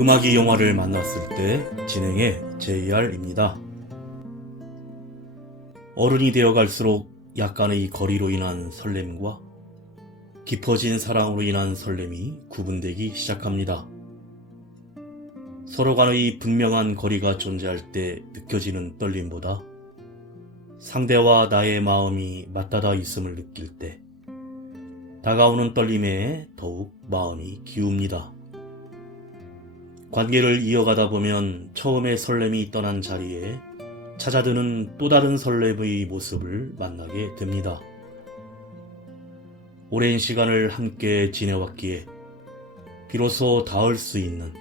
음악이 영화를 만났을 때 진행의 JR입니다. 어른이 되어갈수록 약간의 거리로 인한 설렘과 깊어진 사랑으로 인한 설렘이 구분되기 시작합니다. 서로 간의 분명한 거리가 존재할 때 느껴지는 떨림보다 상대와 나의 마음이 맞닿아 있음을 느낄 때 다가오는 떨림에 더욱 마음이 기웁니다. 관계를 이어가다 보면 처음의 설렘이 떠난 자리에 찾아드는 또 다른 설렘의 모습을 만나게 됩니다. 오랜 시간을 함께 지내왔기에 비로소 닿을 수 있는,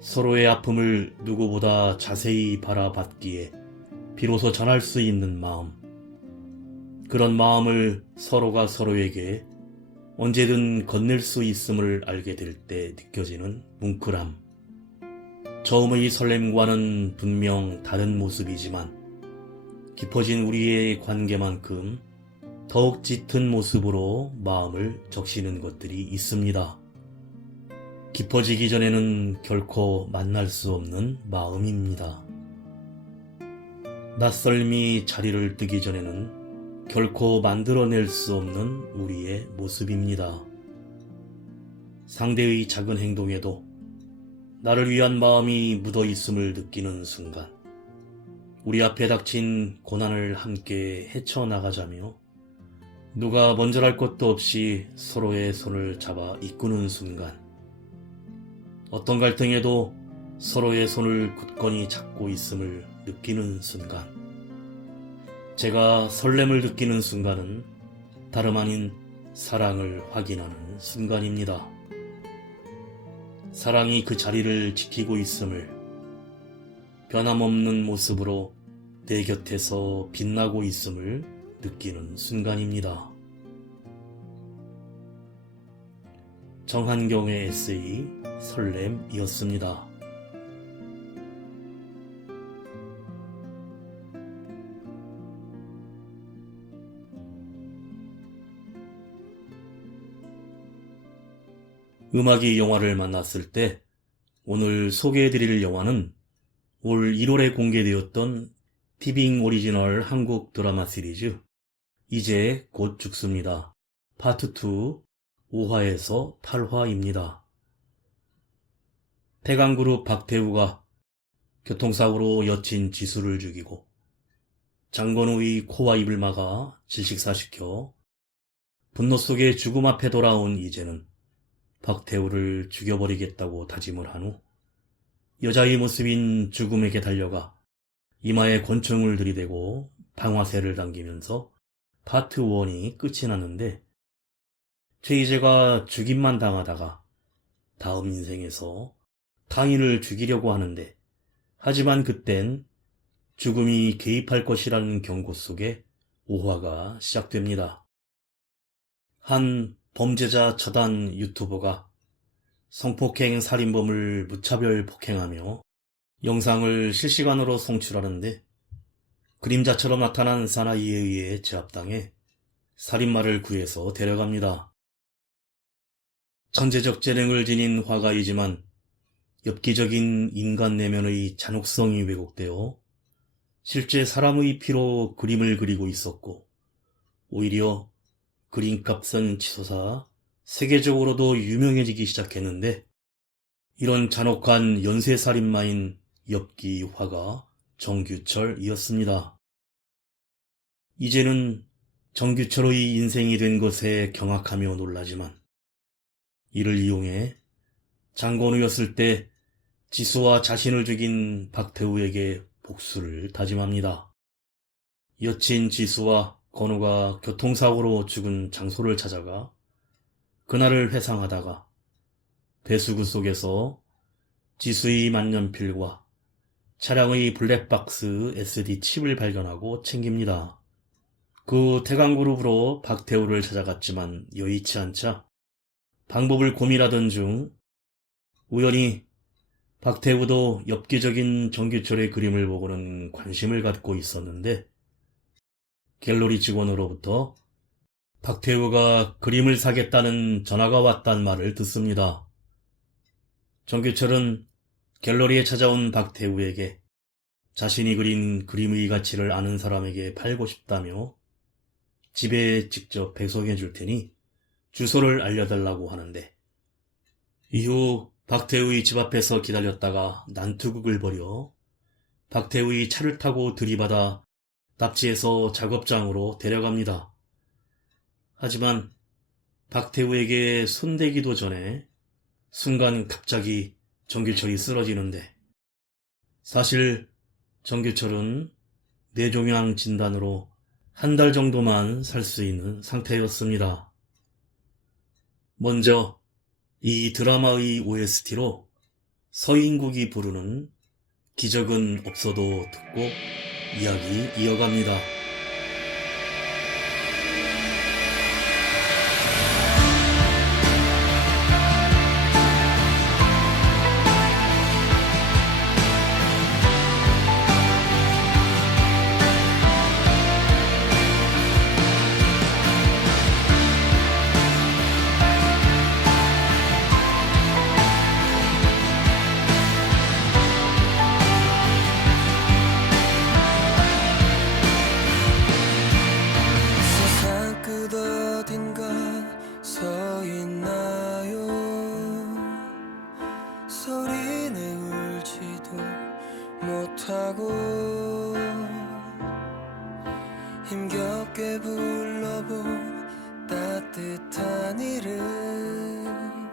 서로의 아픔을 누구보다 자세히 바라봤기에 비로소 전할 수 있는 마음, 그런 마음을 서로가 서로에게 언제든 건넬 수 있음을 알게 될 때 느껴지는 뭉클함. 처음의 설렘과는 분명 다른 모습이지만 깊어진 우리의 관계만큼 더욱 짙은 모습으로 마음을 적시는 것들이 있습니다. 깊어지기 전에는 결코 만날 수 없는 마음입니다. 낯설미 자리를 뜨기 전에는 결코 만들어낼 수 없는 우리의 모습입니다. 상대의 작은 행동에도 나를 위한 마음이 묻어 있음을 느끼는 순간, 우리 앞에 닥친 고난을 함께 헤쳐나가자며 누가 먼저랄 것도 없이 서로의 손을 잡아 이끄는 순간, 어떤 갈등에도 서로의 손을 굳건히 잡고 있음을 느끼는 순간, 제가 설렘을 느끼는 순간은 다름 아닌 사랑을 확인하는 순간입니다. 사랑이 그 자리를 지키고 있음을, 변함없는 모습으로 내 곁에서 빛나고 있음을 느끼는 순간입니다. 정한경의 에세이 설렘이었습니다. 음악이 영화를 만났을 때 오늘 소개해드릴 영화는 올 1월에 공개되었던 티빙 오리지널 한국 드라마 시리즈 이제 곧 죽습니다. 파트 2 5화에서 8화입니다. 태강그룹 박태우가 교통사고로 여친 지수를 죽이고 장건우의 코와 입을 막아 질식사시켜 분노 속에 죽음 앞에 돌아온 이제는 박태우를 죽여버리겠다고 다짐을 한 후 여자의 모습인 죽음에게 달려가 이마에 권총을 들이대고 방아쇠를 당기면서 파트 1이 끝이 났는데, 최희재가 죽임만 당하다가 다음 인생에서 타인을 죽이려고 하는데, 하지만 그땐 죽음이 개입할 것이라는 경고 속에 5화가 시작됩니다. 한 범죄자 처단 유튜버가 성폭행 살인범을 무차별 폭행하며 영상을 실시간으로 송출하는데, 그림자처럼 나타난 사나이에 의해 제압당해 살인마를 구해서 데려갑니다. 천재적 재능을 지닌 화가이지만 엽기적인 인간 내면의 잔혹성이 왜곡되어 실제 사람의 피로 그림을 그리고 있었고, 오히려 그림값은 치솟아 세계적으로도 유명해지기 시작했는데, 이런 잔혹한 연쇄살인마인 엽기 화가 정규철이었습니다. 이제는 정규철의 인생이 된 것에 경악하며 놀라지만, 이를 이용해 장건우였을 때 지수와 자신을 죽인 박태우에게 복수를 다짐합니다. 여친 지수와 건우가 교통사고로 죽은 장소를 찾아가 그날을 회상하다가 배수구 속에서 지수의 만년필과 차량의 블랙박스 SD 칩을 발견하고 챙깁니다. 그 태강그룹으로 박태우를 찾아갔지만 여의치 않자 방법을 고민하던 중 우연히 박태우도 엽기적인 정규철의 그림을 보고는 관심을 갖고 있었는데, 갤러리 직원으로부터 박태우가 그림을 사겠다는 전화가 왔단 말을 듣습니다. 정규철은 갤러리에 찾아온 박태우에게 자신이 그린 그림의 가치를 아는 사람에게 팔고 싶다며 집에 직접 배송해 줄 테니 주소를 알려달라고 하는데, 이후 박태우의 집 앞에서 기다렸다가 난투극을 벌여 박태우의 차를 타고 들이받아 납치해서 작업장으로 데려갑니다. 하지만 박태우에게 손대기도 전에 순간 갑자기 정규철이 쓰러지는데, 사실 정규철은 뇌종양 진단으로 한 달 정도만 살 수 있는 상태였습니다. 먼저 이 드라마의 OST로 서인국이 부르는 기적은 없어도 듣고 이야기 이어갑니다. 세상 끝 어딘가 서 있나요? 소리내 울지도 못하고 힘겹게 불러본 따뜻한 이름,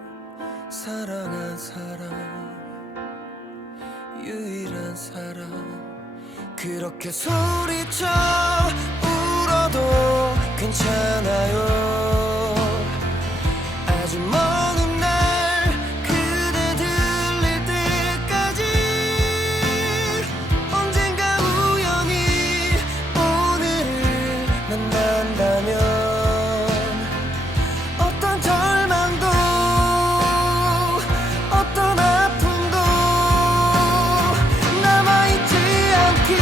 사랑한 사람, 유일한 사람. 그렇게 소리쳐 울어도 괜찮아요. 아주 먼 날 그대 들릴 때까지 언젠가 우연히 오늘을 만난다면 어떤 절망도 어떤 아픔도 남아있지 않길.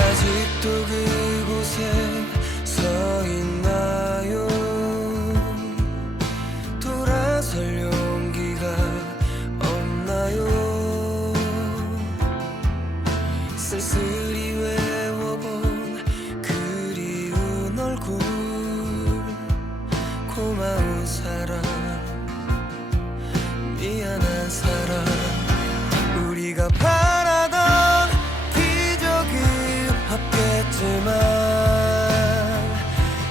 아직도 그곳에 서 있나요? 돌아설 용기가 없나요? 쓸쓸히 외워본 그리운 얼굴, 고마운 사람, 미안한 사람. 우리가 바라던 기적은 없겠지만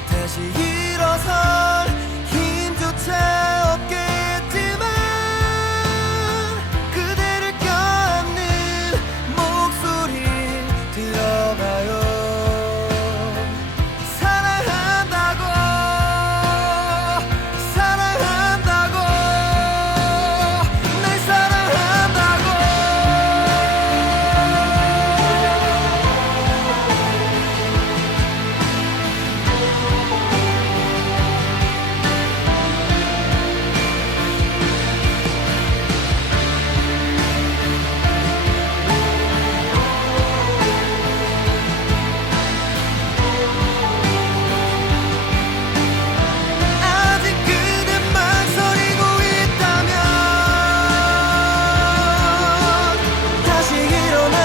다시 일어설 힘조차 없겠지만 그대를 껴안는 목소리 들어봐요. 사랑한다고 사랑한다고 날 사랑한다고. 아직 그대 망설이고 있다면 다시 일어나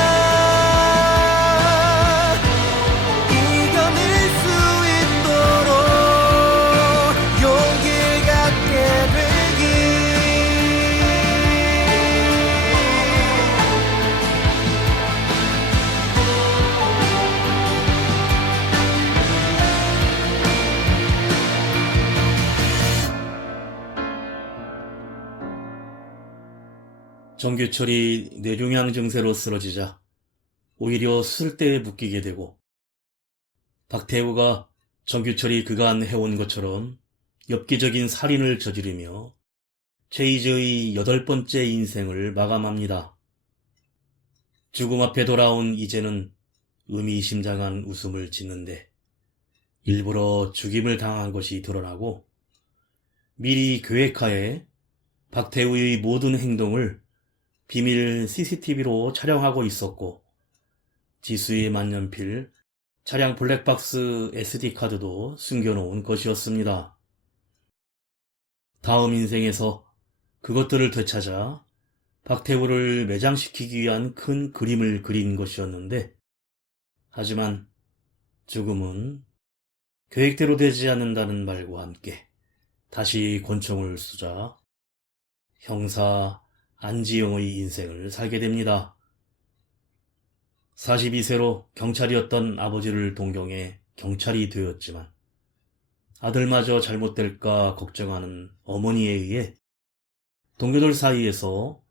이겨낼 수 있도록 용기를 갖게 되길. 정규철이 뇌종양 증세로 쓰러지자 오히려 수술대에 묶이게 되고, 박태우가 정규철이 그간 해온 것처럼 엽기적인 살인을 저지르며 최이저의 8번째 인생을 마감합니다. 죽음 앞에 돌아온 이제는 의미심장한 웃음을 짓는데 일부러 죽임을 당한 것이 드러나고 미리 계획하에 박태우의 모든 행동을 비밀 CCTV로 촬영하고 있었고 지수의 만년필, 차량 블랙박스 SD카드도 숨겨놓은 것이었습니다. 다음 인생에서 그것들을 되찾아 박태우를 매장시키기 위한 큰 그림을 그린 것이었는데 하지만 죽음은 계획대로 되지 않는다는 말과 함께 다시 권총을 쏘자 형사 안지영의 인생을 살게 됩니다. 42세로 경찰이었던 아버지를 동경해 경찰이 되었지만 아들마저 잘못될까 걱정하는 어머니에 의해 동료들 사이에서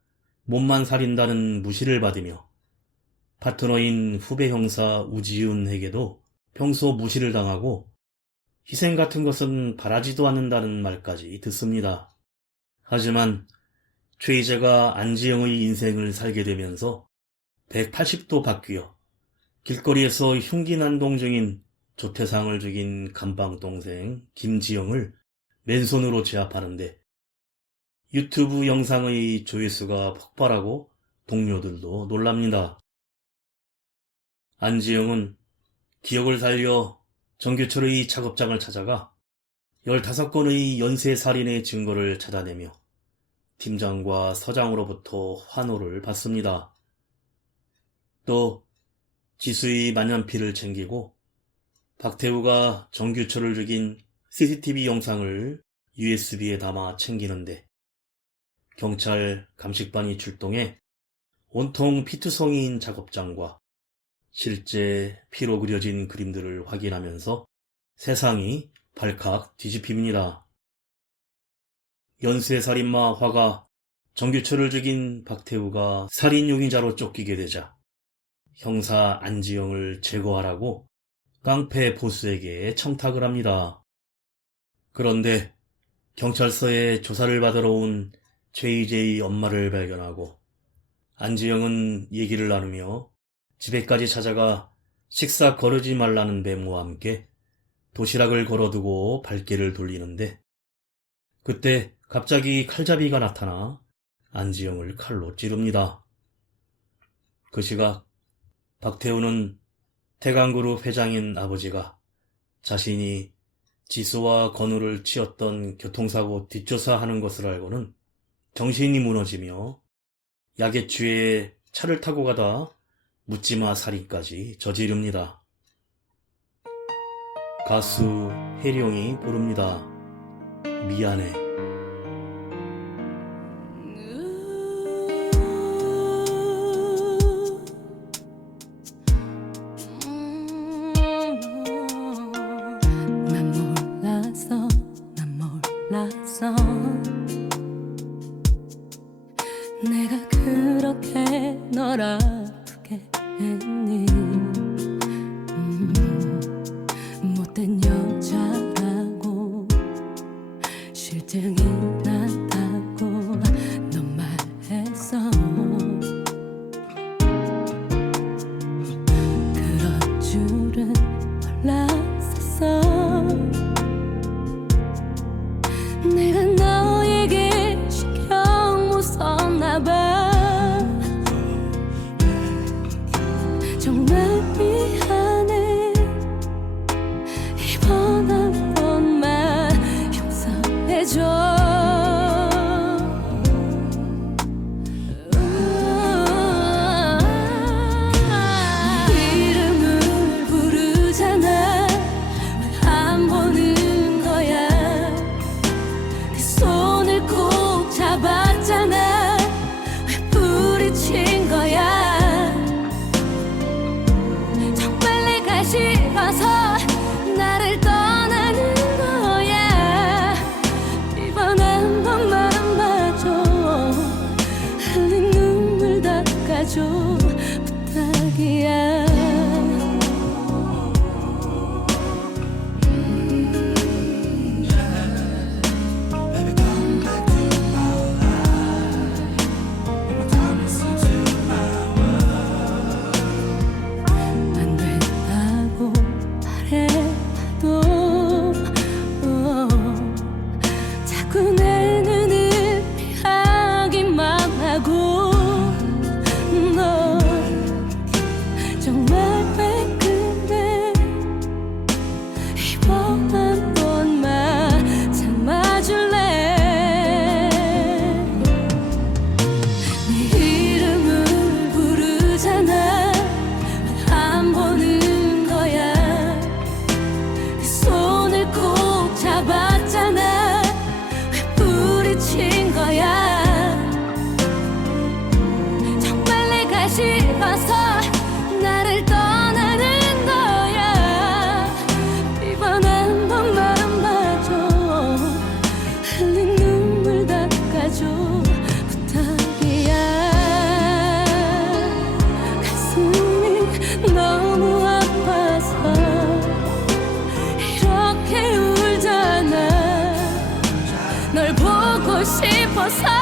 몸만 살인다는 무시를 받으며 파트너인 후배 형사 우지훈에게도 평소 무시를 당하고 희생 같은 것은 바라지도 않는다는 말까지 듣습니다. 하지만 최희재가 안지영의 인생을 살게 되면서 180도 바뀌어 길거리에서 흉기난동 중인 조태상을 죽인 감방동생 김지영을 맨손으로 제압하는데 유튜브 영상의 조회수가 폭발하고 동료들도 놀랍니다. 안지영은 기억을 살려 정규철의 작업장을 찾아가 15건의 연쇄살인의 증거를 찾아내며 팀장과 서장으로부터 환호를 받습니다. 또 지수의 만년필을 챙기고 박태우가 정규철을 죽인 CCTV 영상을 USB에 담아 챙기는데 경찰 감식반이 출동해 온통 피투성이인 작업장과 실제 피로 그려진 그림들을 확인하면서 세상이 발칵 뒤집힙니다. 연쇄살인마 화가 정규철을 죽인 박태우가 살인 용의자로 쫓기게 되자 형사 안지영을 제거하라고 깡패 보스에게 청탁을 합니다. 그런데 경찰서에 조사를 받으러 온 최희재의 엄마를 발견하고 안지영은 얘기를 나누며 집에까지 찾아가 식사 거르지 말라는 메모와 함께 도시락을 걸어두고 발길을 돌리는데 그때 갑자기 칼잡이가 나타나 안지영을 칼로 찌릅니다. 그 시각 박태우는 태강그룹 회장인 아버지가 자신이 지수와 건우를 치었던 교통사고 뒷조사하는 것을 알고는 정신이 무너지며 약에 취해 차를 타고 가다 묻지마 살인까지 저지릅니다. 가수 혜령이 부릅니다. 미안해. 난 몰랐어 내가 그렇게 널 아프게 했니 못된 여자라고 실증이 났다고 넌 말했어 그럴 줄은 몰랐었어 내가 너에게 신경 못 썼나봐 봐줘 부탁이야 가슴이 너무 아파서 이렇게 울잖아 널 보고 싶어서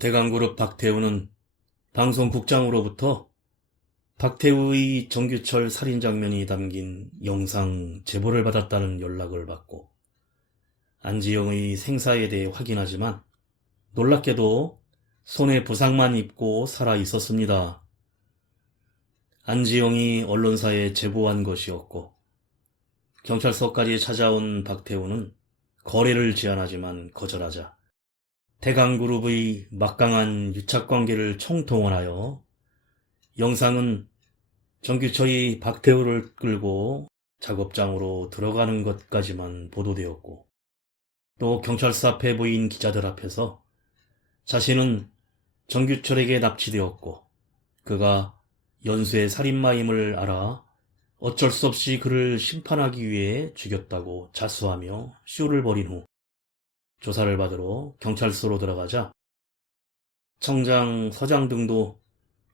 대강그룹 박태우는 방송국장으로부터 박태우의 정규철 살인 장면이 담긴 영상 제보를 받았다는 연락을 받고 안지영의 생사에 대해 확인하지만 놀랍게도 손에 부상만 입고 살아 있었습니다. 안지영이 언론사에 제보한 것이었고 경찰서까지 찾아온 박태우는 거래를 제안하지만 거절하자 대강그룹의 막강한 유착관계를 총동원하여 영상은 정규철이 박태우를 끌고 작업장으로 들어가는 것까지만 보도되었고 또 경찰서 앞에 모인 기자들 앞에서 자신은 정규철에게 납치되었고 그가 연쇄 살인마임을 알아 어쩔 수 없이 그를 심판하기 위해 죽였다고 자수하며 쇼를 벌인 후 조사를 받으러 경찰서로 들어가자 청장, 서장 등도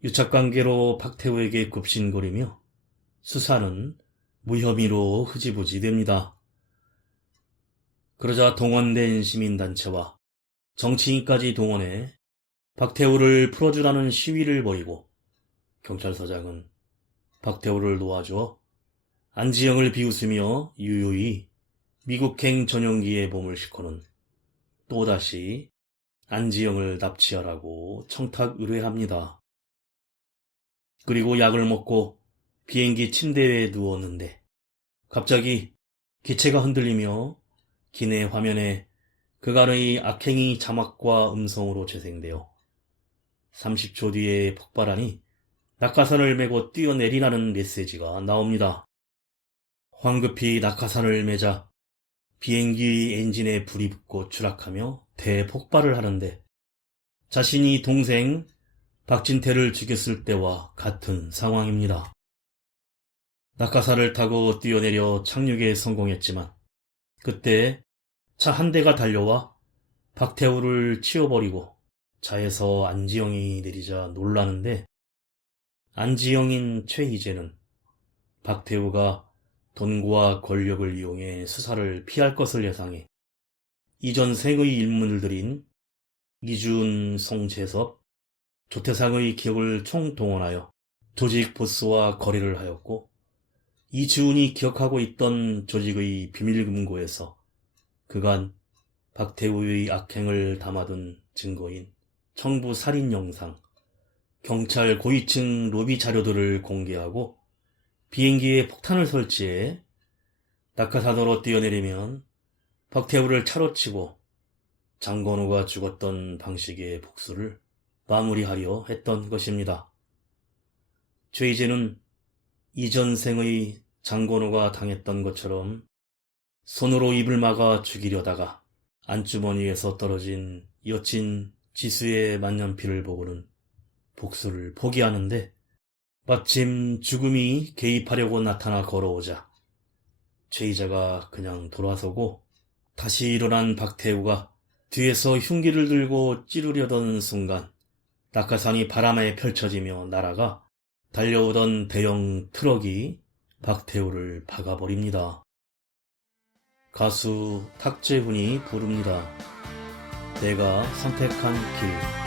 유착관계로 박태우에게 굽신거리며 수사는 무혐의로 흐지부지 됩니다. 그러자 동원된 시민단체와 정치인까지 동원해 박태우를 풀어주라는 시위를 벌이고 경찰서장은 박태우를 놓아줘 안지영을 비웃으며 유유히 미국행 전용기에 몸을 싣고는 또다시 안지영을 납치하라고 청탁 의뢰합니다. 그리고 약을 먹고 비행기 침대에 누웠는데 갑자기 기체가 흔들리며 기내 화면에 그간의 악행이 자막과 음성으로 재생되어 30초 뒤에 폭발하니 낙하산을 메고 뛰어내리라는 메시지가 나옵니다. 황급히 낙하산을 매자 비행기 엔진에 불이 붙고 추락하며 대폭발을 하는데 자신이 동생 박진태를 죽였을 때와 같은 상황입니다. 낙하산을 타고 뛰어내려 착륙에 성공했지만 그때 차 한 대가 달려와 박태우를 치워버리고 차에서 안지영이 내리자 놀라는데 안지영인 최희재는 박태우가 돈과 권력을 이용해 수사를 피할 것을 예상해 이전 생의 일문을 들인 이준, 송재섭, 조태상의 기억을 총동원하여 조직 보스와 거래를 하였고 이주은이 기억하고 있던 조직의 비밀금고에서 그간 박태우의 악행을 담아둔 증거인 청부 살인 영상, 경찰 고위층 로비 자료들을 공개하고 비행기에 폭탄을 설치해 낙하산으로 뛰어내리면 박태우를 차로 치고 장건우가 죽었던 방식의 복수를 마무리하려 했던 것입니다. 최희재는 이전 생의 장건우가 당했던 것처럼 손으로 입을 막아 죽이려다가 안주머니에서 떨어진 여친 지수의 만년필을 보고는 복수를 포기하는데 마침 죽음이 개입하려고 나타나 걸어오자 최희재가 그냥 돌아서고 다시 일어난 박태우가 뒤에서 흉기를 들고 찌르려던 순간 낙하산이 바람에 펼쳐지며 날아가 달려오던 대형 트럭이 박태우를 박아버립니다. 가수 탁재훈이 부릅니다. 내가 선택한 길.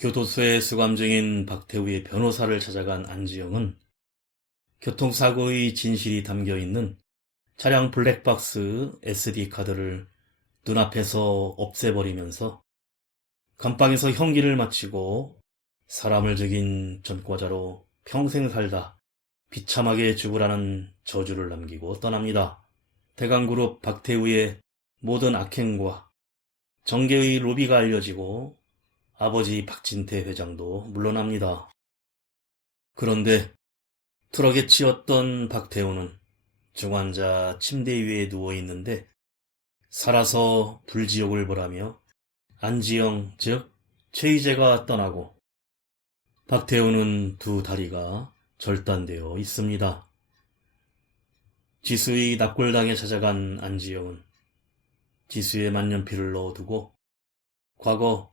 교도소에 수감 중인 박태우의 변호사를 찾아간 안지영은 교통사고의 진실이 담겨있는 차량 블랙박스 SD카드를 눈앞에서 없애버리면서 감방에서 형기를 마치고 사람을 죽인 전과자로 평생 살다 비참하게 죽으라는 저주를 남기고 떠납니다. 대강그룹 박태우의 모든 악행과 정계의 로비가 알려지고 아버지 박진태 회장도 물러납니다. 그런데 트럭에 치였던 박태우는 중환자 침대 위에 누워있는데 살아서 불지옥을 보라며 안지영 즉 최희재가 떠나고 박태우는 두 다리가 절단되어 있습니다. 지수의 납골당에 찾아간 안지영은 지수의 만년필을 넣어두고 과거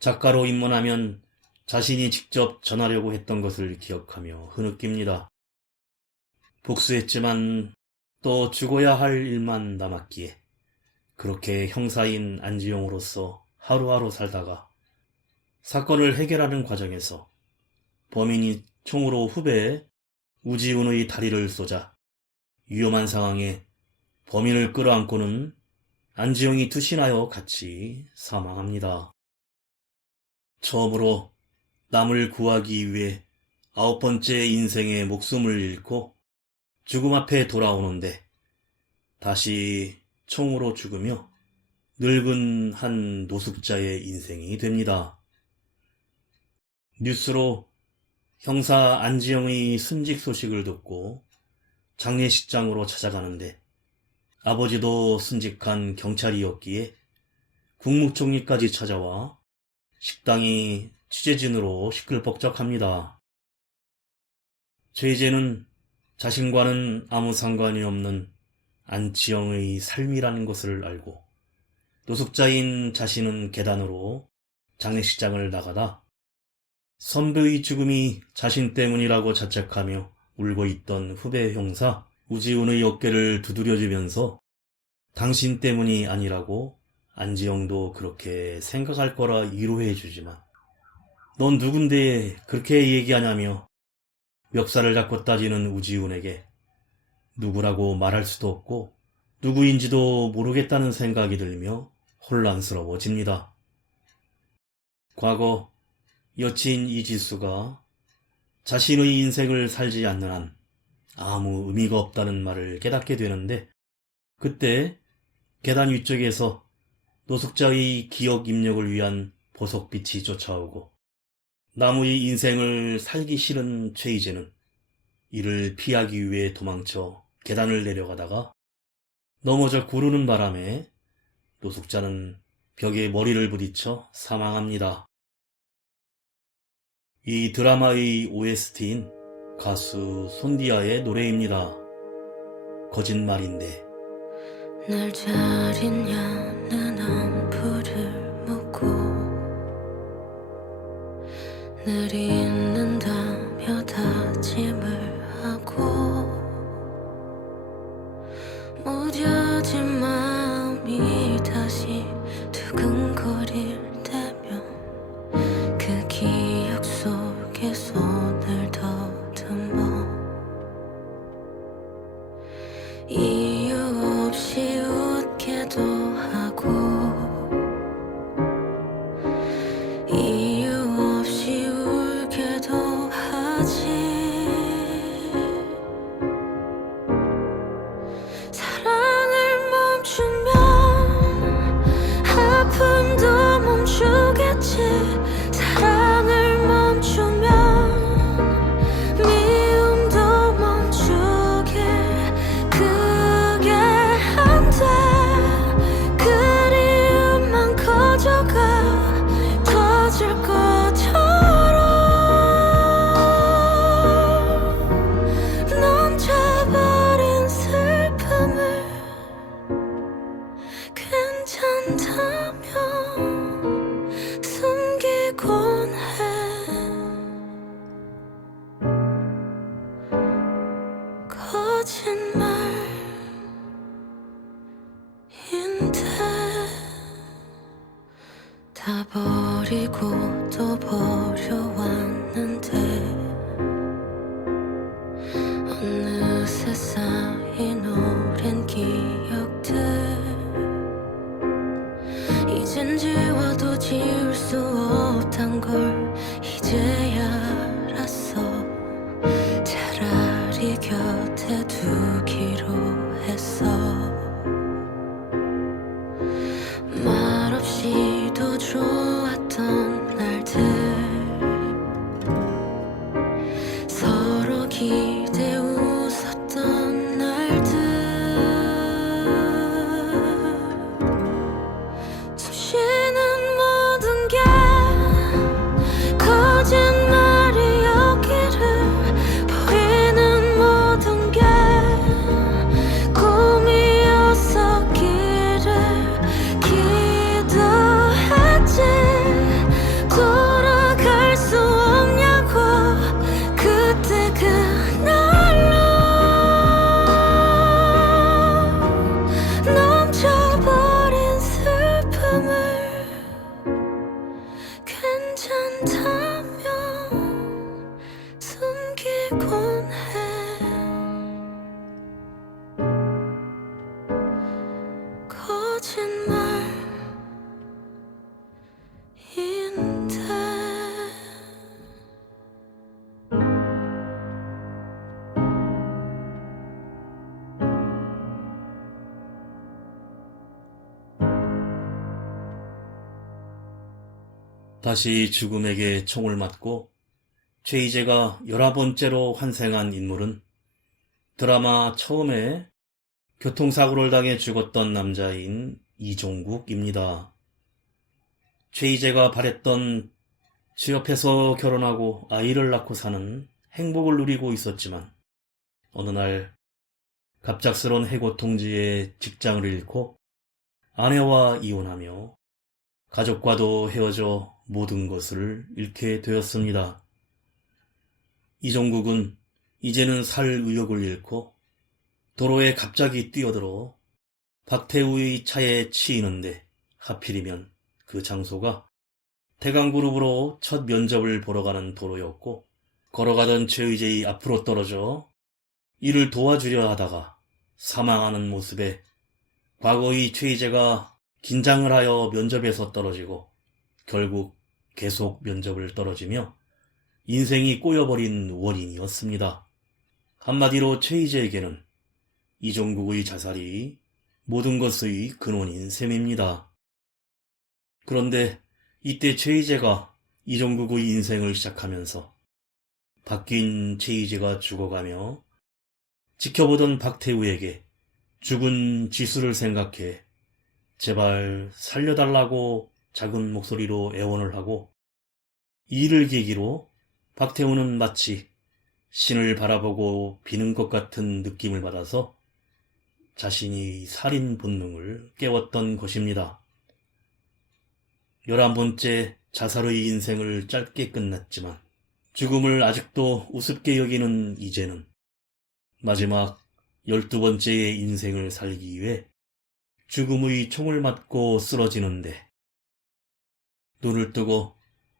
작가로 입문하면 자신이 직접 전하려고 했던 것을 기억하며 흐느낍니다. 복수했지만 또 죽어야 할 일만 남았기에 그렇게 형사인 안지영으로서 하루하루 살다가 사건을 해결하는 과정에서 범인이 총으로 후배 우지훈의 다리를 쏘자 위험한 상황에 범인을 끌어안고는 안지영이 투신하여 같이 사망합니다. 처음으로 남을 구하기 위해 9번째 인생의 목숨을 잃고 죽음 앞에 돌아오는데 다시 총으로 죽으며 늙은 한 노숙자의 인생이 됩니다. 뉴스로 형사 안지영의 순직 소식을 듣고 장례식장으로 찾아가는데 아버지도 순직한 경찰이었기에 국무총리까지 찾아와 식당이 취재진으로 시끌벅적합니다. 최희재는 자신과는 아무 상관이 없는 안지영의 삶이라는 것을 알고 노숙자인 자신은 계단으로 장례식장을 나가다 선배의 죽음이 자신 때문이라고 자책하며 울고 있던 후배 형사 우지훈의 어깨를 두드려주면서 당신 때문이 아니라고 안지영도 그렇게 생각할 거라 위로해주지만 넌 누군데 그렇게 얘기하냐며 멱살을 잡고 따지는 우지훈에게 누구라고 말할 수도 없고 누구인지도 모르겠다는 생각이 들며 혼란스러워집니다. 과거 여친 이지수가 자신의 인생을 살지 않는 한 아무 의미가 없다는 말을 깨닫게 되는데 그때 계단 위쪽에서 노숙자의 기억 입력을 위한 보석빛이 쫓아오고 남의 인생을 살기 싫은 최희재는 이를 피하기 위해 도망쳐 계단을 내려가다가 넘어져 구르는 바람에 노숙자는 벽에 머리를 부딪혀 사망합니다. 이 드라마의 OST인 가수 손디아의 노래입니다. 거짓말인데. 날 잘 있냐는 안부를 묻고 늘 잊는다며 다짐을 하고 무뎌진 마음이 다시 두근거릴 때면 그 기억 속에 손을 더듬어 이유 없이 웃게도 하고 이유 없이 울게도 하지. 사랑을 멈추면 아픔도 멈추겠지. 사랑을 멈추면 미움도 멈추게. 그게 안 돼. 그리움만 커져가 터질 것처럼 넘쳐버린 슬픔을 괜찮다며 숨기곤 해. 거짓말인데 다 버리고 잊어버려왔는데 어느새 쌓인 오랜 기억들 이젠 지워도 지울 수 없단 걸 이제야 알았어. 차라리 곁에 두기로 했어. 말없이도 좋았던 날들 서로 기대 웃었던 날들 숨쉬는 모든 게 거짓말이었기를 보이는 모든 게 꿈이었었기를 기도했지. 돌아갈 수 없냐고 그때 그날로 넘쳐버린 슬픔을 괜찮다며 숨기곤 해. 거짓말인데 다시 죽음에게 총을 맞고 최희재가 11번째로 환생한 인물은 드라마 처음에 교통사고를 당해 죽었던 남자인 이종국입니다. 최희재가 바랬던 취업해서 결혼하고 아이를 낳고 사는 행복을 누리고 있었지만 어느 날 갑작스런 해고 통지에 직장을 잃고 아내와 이혼하며 가족과도 헤어져 모든 것을 잃게 되었습니다. 이종국은 이제는 살 의욕을 잃고 도로에 갑자기 뛰어들어 박태우의 차에 치이는데 하필이면 그 장소가 태강그룹으로 첫 면접을 보러 가는 도로였고 걸어가던 최의재의 앞으로 떨어져 이를 도와주려 하다가 사망하는 모습에 과거의 최의재가 긴장을 하여 면접에서 떨어지고 결국 계속 면접을 떨어지며 인생이 꼬여버린 원인이었습니다. 한마디로 최희재에게는 이종국의 자살이 모든 것의 근원인 셈입니다. 그런데 이때 최희재가 이종국의 인생을 시작하면서 바뀐 최희재가 죽어가며 지켜보던 박태우에게 죽은 지수를 생각해 제발 살려달라고 작은 목소리로 애원을 하고 이를 계기로 박태우는 마치 신을 바라보고 비는 것 같은 느낌을 받아서 자신이 살인 본능을 깨웠던 것입니다. 11번째 자살의 인생을 짧게 끝났지만 죽음을 아직도 우습게 여기는 이제는 마지막 12번째의 인생을 살기 위해 죽음의 총을 맞고 쓰러지는데 눈을 뜨고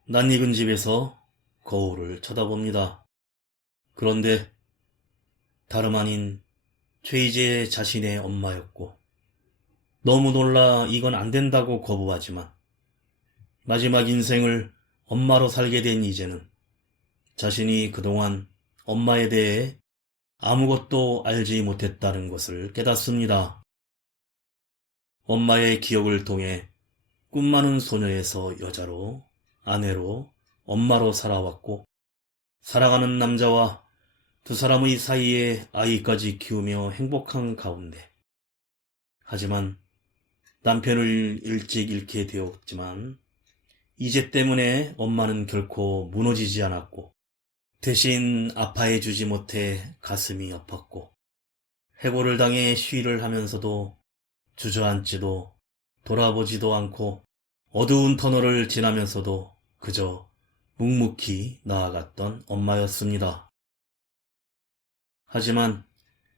낯익은 집에서 거울을 쳐다봅니다. 그런데 다름 아닌 최희재 자신의 엄마였고 너무 놀라 이건 안 된다고 거부하지만 마지막 인생을 엄마로 살게 된 이제는 자신이 그동안 엄마에 대해 아무것도 알지 못했다는 것을 깨닫습니다. 엄마의 기억을 통해 꿈 많은 소녀에서 여자로, 아내로, 엄마로 살아왔고 사랑하는 남자와 두 사람의 사이에 아이까지 키우며 행복한 가운데 하지만 남편을 일찍 잃게 되었지만 이제 때문에 엄마는 결코 무너지지 않았고 대신 아파해주지 못해 가슴이 아팠고 해고를 당해 시위를 하면서도 주저앉지도 돌아보지도 않고 어두운 터널을 지나면서도 그저 묵묵히 나아갔던 엄마였습니다. 하지만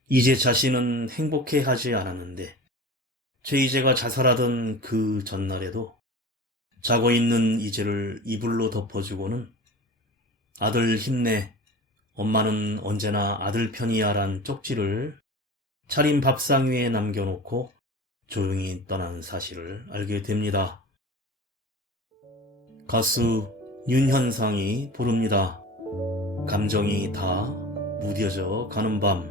이제 자신은 행복해하지 않았는데 최희재가 자살하던 그 전날에도 자고 있는 이제를 이불로 덮어주고는 아들 힘내, 엄마는 언제나 아들 편이야 란 쪽지를 차린 밥상 위에 남겨놓고 조용히 떠난 사실을 알게 됩니다. 가수 윤현상이 부릅니다. 감정이 다 무뎌져 가는 밤.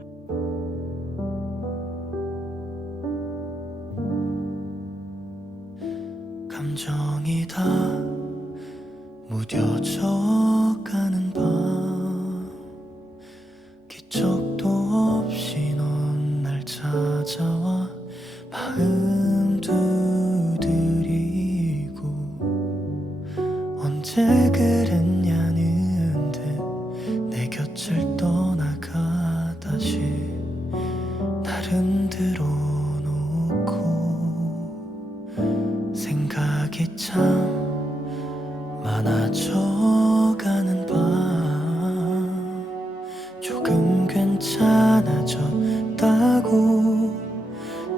감정이 다 무뎌져 가는 밤 기척도 없이 넌 날 찾아와 마음 두드리고 언제 그랬냐는 듯 내 곁을 떠나가 다시 날 흔들어 놓고 생각이 참 많아져 가는 밤 조금 괜찮아졌다고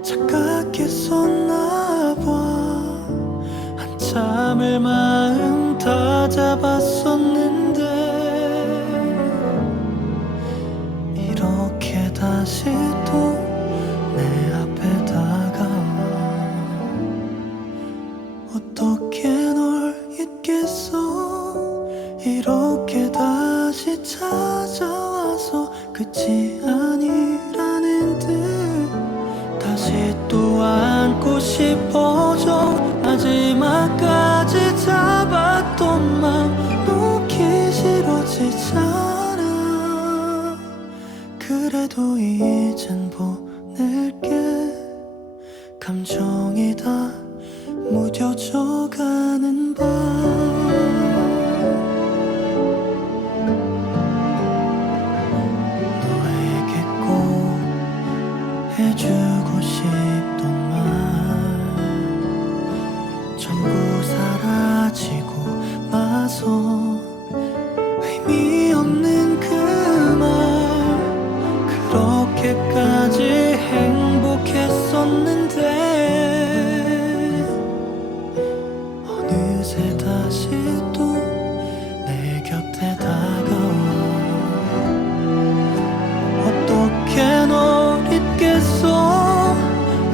착각했었나 봐 한참을 마음 다 잡았었는데 이렇게 다시 또 내 앞에 다가와 어떻게 널 잊겠어 이렇게 다시 찾아와서 끝이 아니라는 듯 다시 또 안고 싶어져 마지막까지 잡았던 맘 놓기 싫어지잖아 그래도 이젠 보낼게 감정이 다 무뎌져 가는 밤 너에게 꼭 해주고 싶던 말 전부 사라지고 나서 의미 없는 그 말 그렇게까지 행복했었는데 어느새 다시 또 내 곁에 다가와 어떻게 널 잊겠어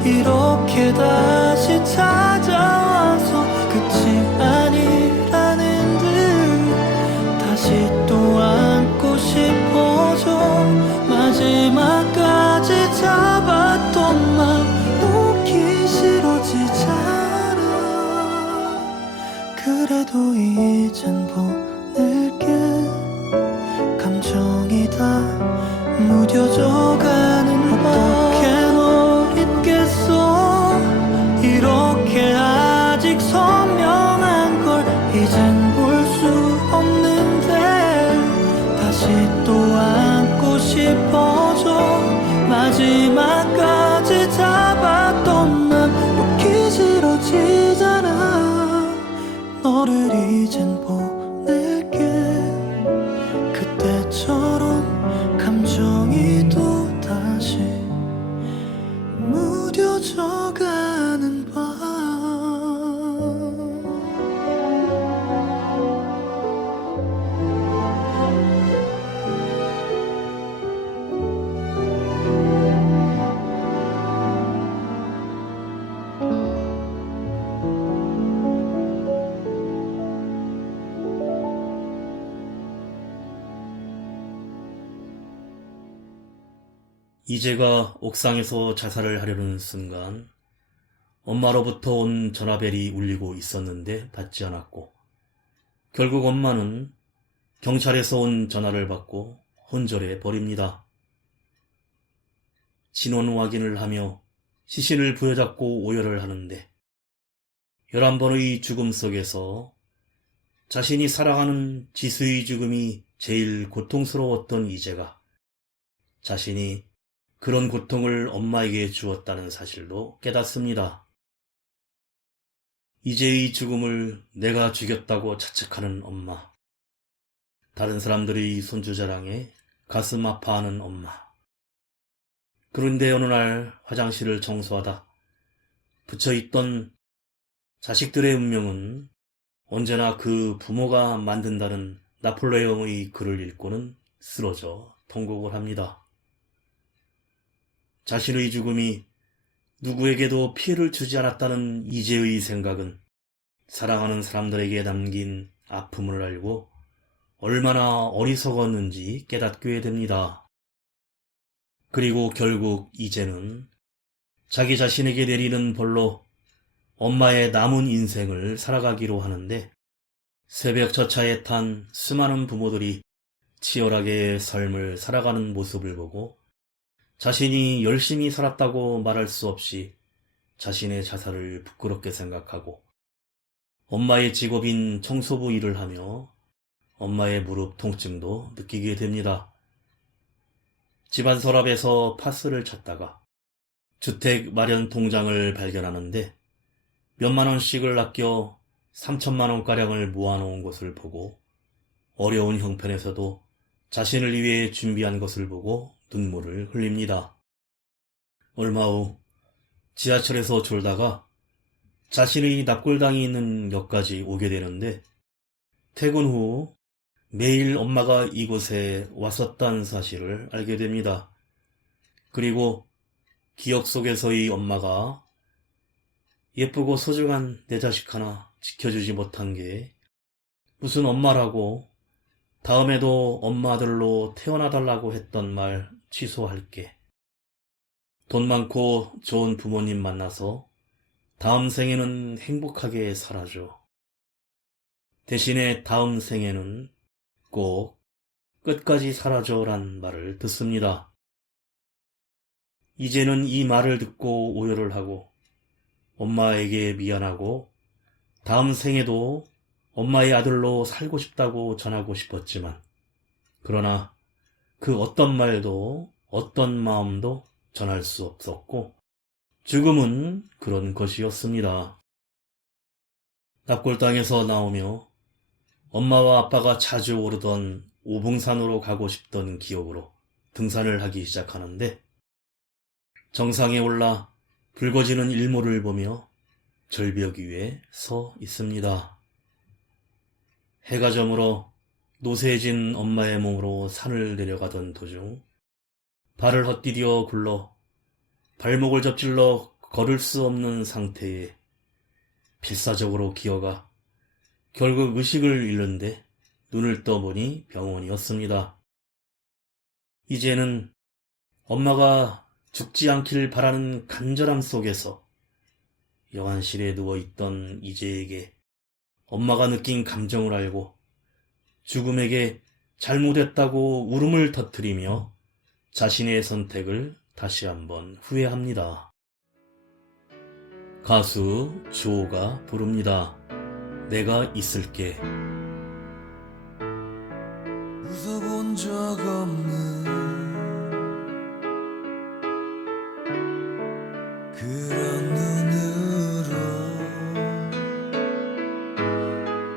이렇게 다시 찾아와서 끝이 아니라는 듯 다시 또 안고 싶어져 마지막까지 잡았던 맘 놓기 싫어지잖아 그래도 이젠 보낼게 감정이 다 무뎌져 가는 밤 어떻게 널 잊겠어 이렇게 아직 선명한 걸 이젠 볼 수 없는데 다시 또 안고 싶어져 마지막까지 잡았던 맘 놓기 싫어지잖아 너를 이젠 보낼게 그때처럼 감정이 또 다시 무뎌져 가는 밤 이제가 옥상에서 자살을 하려는 순간 엄마로부터 온 전화벨이 울리고 있었는데 받지 않았고 결국 엄마는 경찰에서 온 전화를 받고 혼절해 버립니다. 진원 확인을 하며 시신을 부여잡고 오열을 하는데 11번의 죽음 속에서 자신이 사랑하는 지수의 죽음이 제일 고통스러웠던 이제가 자신이 그런 고통을 엄마에게 주었다는 사실도 깨닫습니다. 이제의 죽음을 내가 죽였다고 자책하는 엄마. 다른 사람들의 손주자랑에 가슴 아파하는 엄마. 그런데 어느 날 화장실을 청소하다 붙여있던 자식들의 운명은 언제나 그 부모가 만든다는 나폴레옹의 글을 읽고는 쓰러져 통곡을 합니다. 자신의 죽음이 누구에게도 피해를 주지 않았다는 이재의 생각은 사랑하는 사람들에게 남긴 아픔을 알고 얼마나 어리석었는지 깨닫게 됩니다. 그리고 결국 이제는 자기 자신에게 내리는 벌로 엄마의 남은 인생을 살아가기로 하는데, 새벽 저차에 탄 수많은 부모들이 치열하게 삶을 살아가는 모습을 보고 자신이 열심히 살았다고 말할 수 없이 자신의 자살을 부끄럽게 생각하고 엄마의 직업인 청소부 일을 하며 엄마의 무릎 통증도 느끼게 됩니다. 집안 서랍에서 파스를 찾다가 주택 마련 통장을 발견하는데 몇만 원씩을 아껴 3천만 원가량을 모아놓은 것을 보고 어려운 형편에서도 자신을 위해 준비한 것을 보고 눈물을 흘립니다. 얼마 후 지하철에서 졸다가 자신의 납골당이 있는 역까지 오게 되는데, 퇴근 후 매일 엄마가 이곳에 왔었다는 사실을 알게 됩니다. 그리고 기억 속에서의 엄마가 예쁘고 소중한 내 자식 하나 지켜주지 못한 게 무슨 엄마라고, 다음에도 엄마 아들로 태어나달라고 했던 말 취소할게. 돈 많고 좋은 부모님 만나서 다음 생에는 행복하게 살아줘. 대신에 다음 생에는 꼭 끝까지 살아줘란 말을 듣습니다. 이제는 이 말을 듣고 오열을 하고 엄마에게 미안하고 다음 생에도 엄마의 아들로 살고 싶다고 전하고 싶었지만, 그러나 그 어떤 말도 어떤 마음도 전할 수 없었고 죽음은 그런 것이었습니다. 납골당에서 나오며 엄마와 아빠가 자주 오르던 오봉산으로 가고 싶던 기억으로 등산을 하기 시작하는데, 정상에 올라 붉어지는 일몰을 보며 절벽 위에 서 있습니다. 해가 저물어 노쇠해진 엄마의 몸으로 산을 내려가던 도중 발을 헛디뎌 굴러 발목을 접질러 걸을 수 없는 상태에 필사적으로 기어가 결국 의식을 잃는데 눈을 떠보니 병원이었습니다. 이제는 엄마가 죽지 않길 바라는 간절함 속에서 영안실에 누워있던 이재에게 엄마가 느낀 감정을 알고 죽음에게 잘못했다고 울음을 터뜨리며 자신의 선택을 다시 한번 후회합니다. 가수 주호가 부릅니다. 내가 있을게. 웃어본 적 없는 그런 눈으로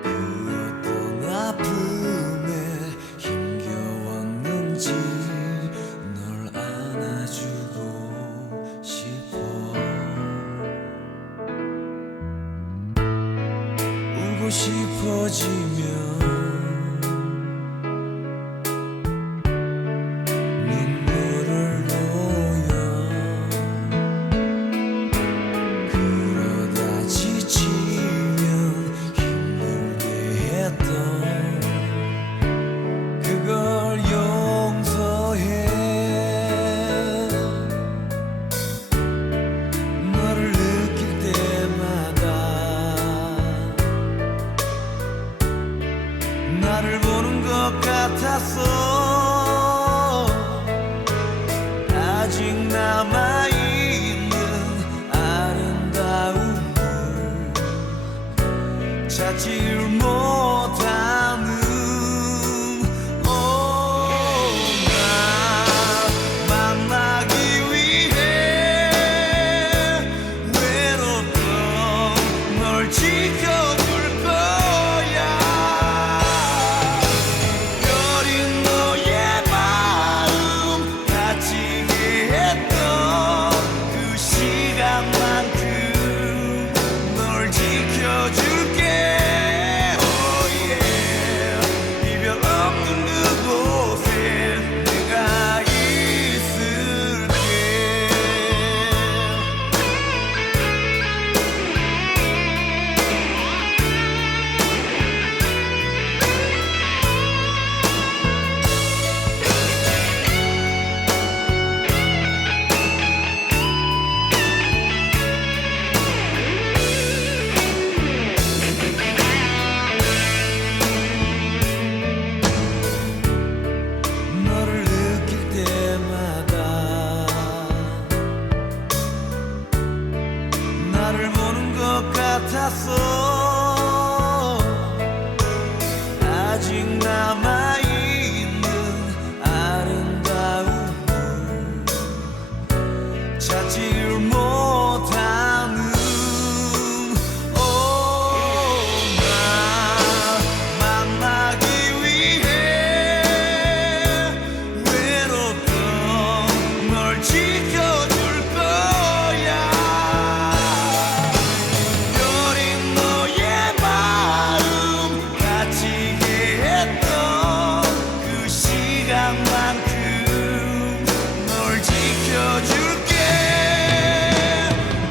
그 어떤 아픔에 힘겨웠는지 널 안아주고 싶어. 울고 싶어지면 나를 보는 것 같았어. 아직 남아있는 아름다움을 찾지 못하는 나 만나기 위해 외롭던 널 지켜줄 거야. 시간만큼 널 지켜줄게. 같았어. 아직 남아있는 아름다움을 찾지를 못하는 나 만나기 위해 외롭던 널 지켜줄 거야. 별인 너의 마음 다치게 했던 그 시간만큼 널 지켜줄게.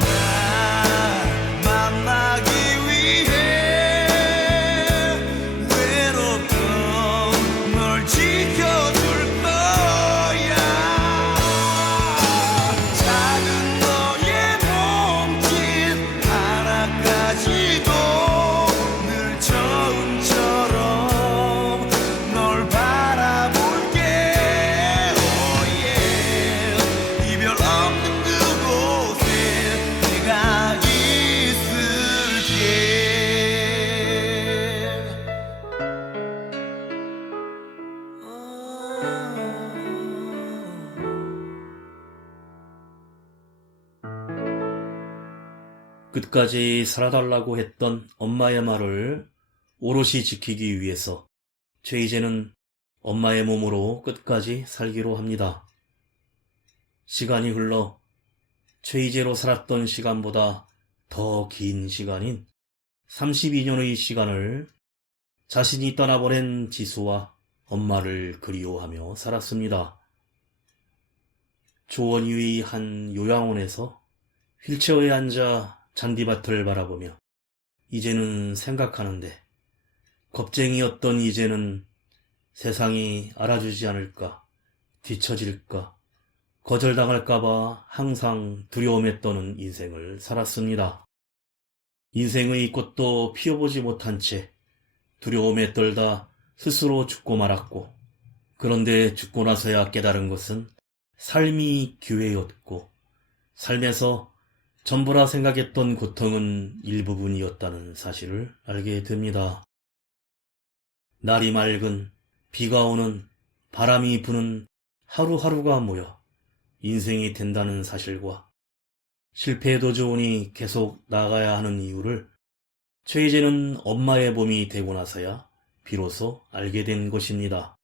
나 만나기 위해 외롭던 널 지켜줄 거야. 작은 너의 몸짓 하나까지도 늘 처음처럼 널 바라볼게. Oh yeah. 이별 없는 그곳에 내가 있을게. 끝까지 살아달라고 했던 엄마의 말을 오롯이 지키기 위해서 최희재는 엄마의 몸으로 끝까지 살기로 합니다. 시간이 흘러 최희재로 살았던 시간보다 더 긴 시간인 32년의 시간을 자신이 떠나보낸 지수와 엄마를 그리워하며 살았습니다. 조원유의 한 요양원에서 휠체어에 앉아 잔디밭을 바라보며 이제는 생각하는데, 겁쟁이였던 이제는 세상이 알아주지 않을까, 뒤처질까, 거절당할까봐 항상 두려움에 떠는 인생을 살았습니다. 인생의 꽃도 피워보지 못한 채 두려움에 떨다 스스로 죽고 말았고, 그런데 죽고 나서야 깨달은 것은 삶이 기회였고, 삶에서 전부라 생각했던 고통은 일부분이었다는 사실을 알게 됩니다. 날이 맑은, 비가 오는, 바람이 부는 하루하루가 모여 인생이 된다는 사실과 실패해도 좋으니 계속 나가야 하는 이유를 최희재는 엄마의 몸이 되고 나서야 비로소 알게 된 것입니다.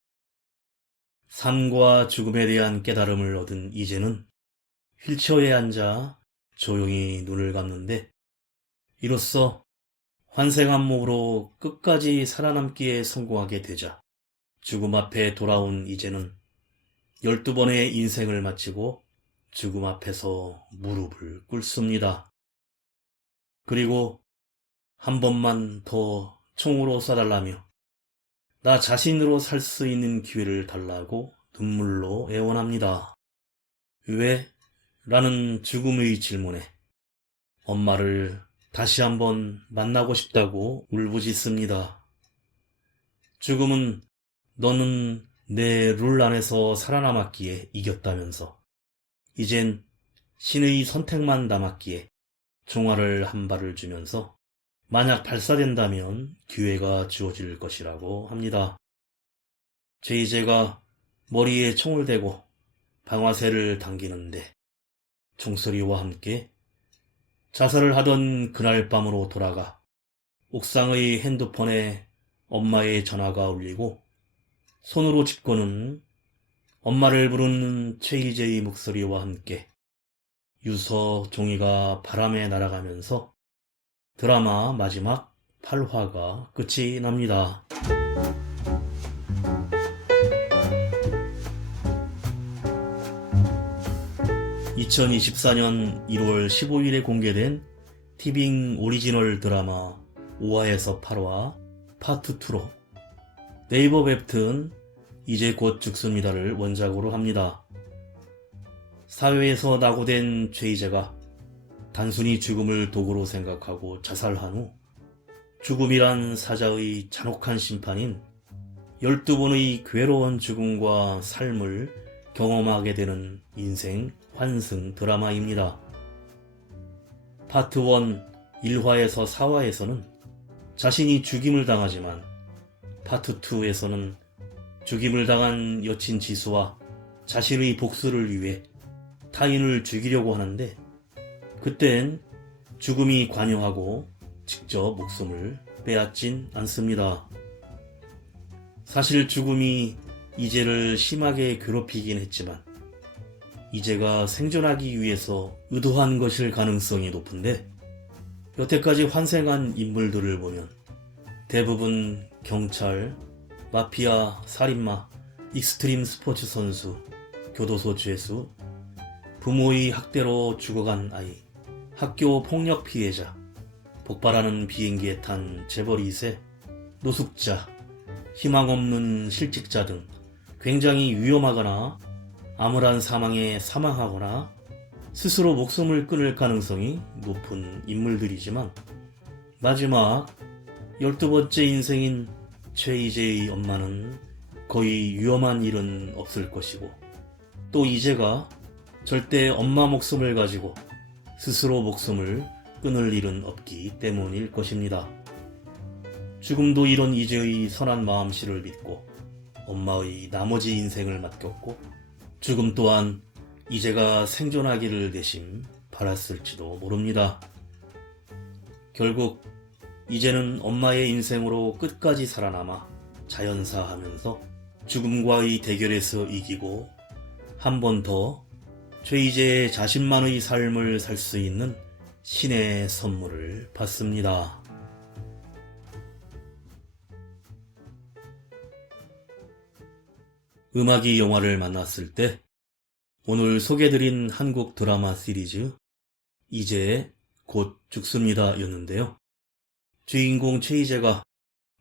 삶과 죽음에 대한 깨달음을 얻은 이제는 휠체어에 앉아 조용히 눈을 감는데, 이로써 환생한 몸으로 끝까지 살아남기에 성공하게 되자 죽음 앞에 돌아온 이제는 12번의 인생을 마치고 죽음 앞에서 무릎을 꿇습니다. 그리고 한 번만 더 총으로 쏴달라며 나 자신으로 살 수 있는 기회를 달라고 눈물로 애원합니다. 왜? 라는 죽음의 질문에 엄마를 다시 한번 만나고 싶다고 울부짖습니다. 죽음은 너는 내 룰 안에서 살아남았기에 이겼다면서 이젠 신의 선택만 남았기에 종아를 한 발을 주면서 만약 발사된다면 기회가 주어질 것이라고 합니다. 최희재가 머리에 총을 대고 방아쇠를 당기는데 총소리와 함께 자살을 하던 그날 밤으로 돌아가 옥상의 핸드폰에 엄마의 전화가 울리고 손으로 짚고는 엄마를 부르는 최희재의 목소리와 함께 유서 종이가 바람에 날아가면서 드라마 마지막 8화가 끝이 납니다. 2024년 1월 15일에 공개된 티빙 오리지널 드라마 5화에서 8화 파트 2로 네이버 웹툰 이제 곧 죽습니다를 원작으로 합니다. 사회에서 낙오된 최희재가 단순히 죽음을 도구로 생각하고 자살한 후 죽음이란 사자의 잔혹한 심판인 12번의 괴로운 죽음과 삶을 경험하게 되는 인생 환승 드라마입니다. 파트 1 1화에서 4화에서는 자신이 죽임을 당하지만 파트 2에서는 죽임을 당한 여친 지수와 자신의 복수를 위해 타인을 죽이려고 하는데 그땐 죽음이 관여하고 직접 목숨을 빼앗진 않습니다. 사실 죽음이 이제를 심하게 괴롭히긴 했지만 이제가 생존하기 위해서 의도한 것일 가능성이 높은데 여태까지 환생한 인물들을 보면 대부분 경찰, 마피아, 살인마, 익스트림 스포츠 선수, 교도소 죄수, 부모의 학대로 죽어간 아이, 학교 폭력 피해자, 폭발하는 비행기에 탄 재벌 2세, 노숙자, 희망 없는 실직자 등 굉장히 위험하거나 암울한 사망에 사망하거나 스스로 목숨을 끊을 가능성이 높은 인물들이지만 마지막 12번째 인생인 최이재의 엄마는 거의 위험한 일은 없을 것이고 또 이재가 절대 엄마 목숨을 가지고 스스로 목숨을 끊을 일은 없기 때문일 것입니다. 죽음도 이런 이재의 선한 마음씨를 믿고 엄마의 나머지 인생을 맡겼고 죽음 또한 이제가 생존하기를 대신 바랐을지도 모릅니다. 결국 이제는 엄마의 인생으로 끝까지 살아남아 자연사하면서 죽음과의 대결에서 이기고 한 번 더 최이재의 자신만의 삶을 살 수 있는 신의 선물을 받습니다. 음악이 영화를 만났을 때 오늘 소개드린 한국 드라마 시리즈 이제 곧 죽습니다 였는데요. 주인공 최이재가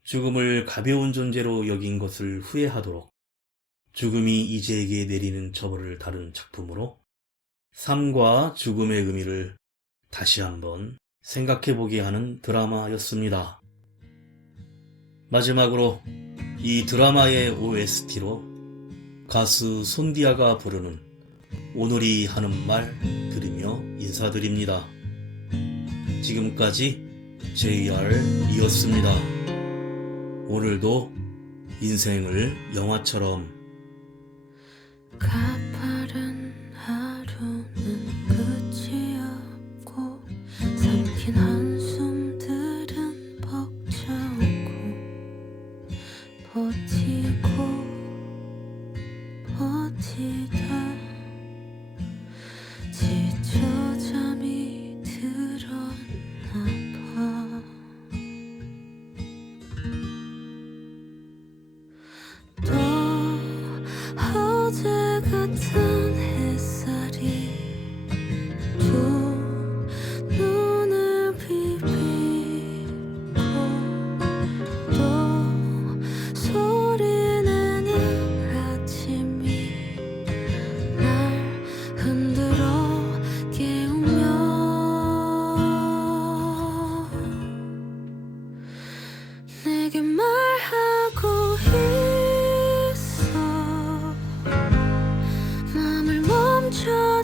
죽음을 가벼운 존재로 여긴 것을 후회하도록 죽음이 이재에게 내리는 처벌을 다룬 작품으로 삶과 죽음의 의미를 다시 한번 생각해보게 하는 드라마였습니다. 마지막으로 이 드라마의 OST로 가수 손디아가 부르는 오늘이 하는 말 들으며 인사드립니다. 지금까지 JR이었습니다. 오늘도 인생을 영화처럼 가파른 하루는 끝이 없고 삼킨 한숨들은 벅차오고 버티고 버티다 지쳐 잠이 들었나 봐. 또 어제 같은 햇살이 두 눈을 비비고 또 소리내는 아침이 날 흔들어 깨우며 내게 말하고 있어 맘을 멈춰